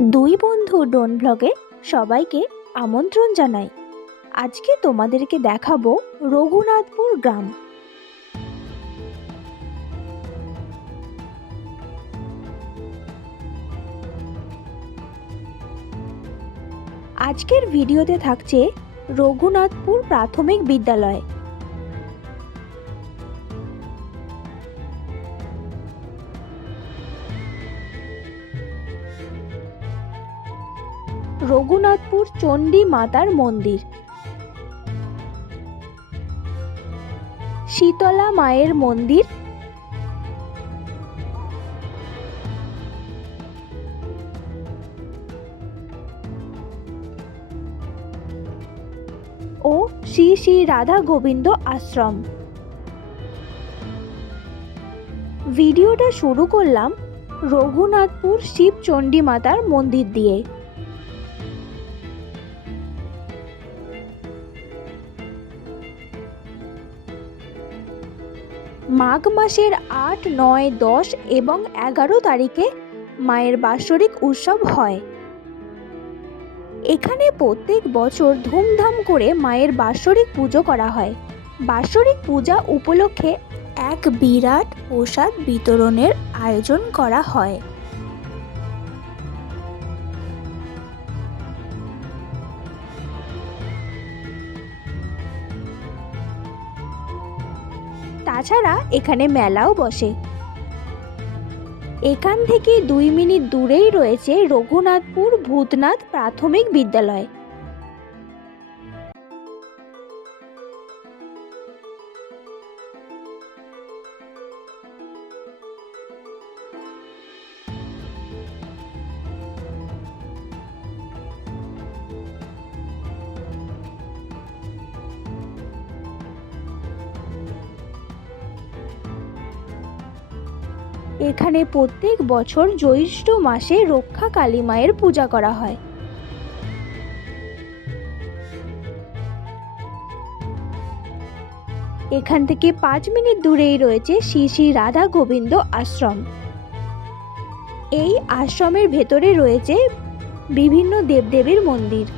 দুই বন্ধু ডোন ব্লগে সবাইকে আমন্ত্রণ জানাই। আজকে তোমাদেরকে দেখাবো রঘুনাথপুর গ্রাম। আজকের ভিডিওতে থাকছে রঘুনাথপুর প্রাথমিক বিদ্যালয়। রঘুনাথপুর চণ্ডী মাতার মন্দির, শীতলা মায়ের মন্দির, ও শ্রী শ্রী রাধা গোবিন্দ আশ্রম। ভিডিওটা শুরু করলাম রঘুনাথপুর শিব চণ্ডী মাতার মন্দির দিয়ে। মাঘ মাসের ৮, ৯, ১০ এবং ১১ তারিখে মায়ের বাৎসরিক উৎসব হয়। এখানে প্রত্যেক বছর ধুমধাম করে মায়ের বাৎসরিক পুজো করা হয়। বাৎসরিক পূজা উপলক্ষে এক বিরাট প্রসাদ বিতরণের আয়োজন করা হয়। তাছাড়া এখানে মেলাও বসে। এখান থেকে ২ মিনিট দূরেই রয়েছে রঘুনাথপুর ভূতনাথ প্রাথমিক বিদ্যালয়। এখানে প্রত্যেক বছর জ্যৈষ্ঠ মাসে রক্ষা কালী মায়ের পূজা করা হয়। এখান থেকে ৫ মিনিট দূরেই রয়েছে শ্রী শ্রী রাধা গোবিন্দ আশ্রম। এই আশ্রমের ভেতরে রয়েছে বিভিন্ন দেবদেবীর মন্দির।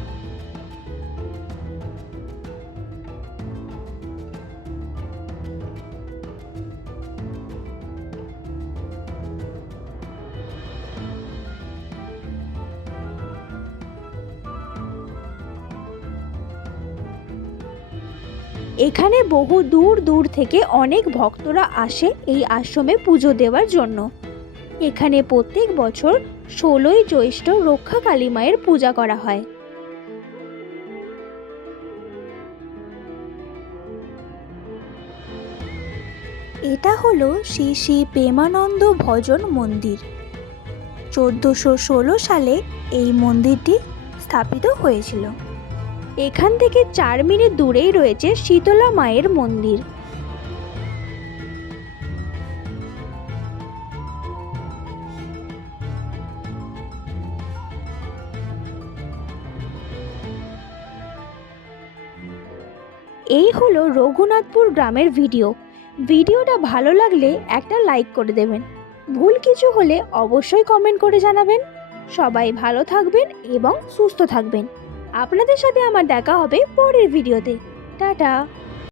এখানে বহু দূর দূর থেকে অনেক ভক্তরা আসে এই আশ্রমে পুজো দেওয়ার জন্য। এখানে প্রত্যেক বছর ১৬ই জ্যৈষ্ঠ রক্ষা কালী মায়ের পূজা করা হয়। এটা হলো শ্রী শ্রী প্রেমানন্দ ভজন মন্দির। ১৪১৬ সালে এই মন্দিরটি স্থাপিত হয়েছিল। এখান থেকে ৪ মিনিট দূরেই রয়েছে শীতলা মায়ের মন্দির। এই হলো রঘুনাথপুর গ্রামের ভিডিওটা ভালো লাগলে একটা লাইক করে দেবেন। ভুল কিছু হলে অবশ্যই কমেন্ট করে জানাবেন। সবাই ভালো থাকবেন এবং সুস্থ থাকবেন। আপনাদের সাথে আমার দেখা হবে পরের ভিডিওতে। টাটা।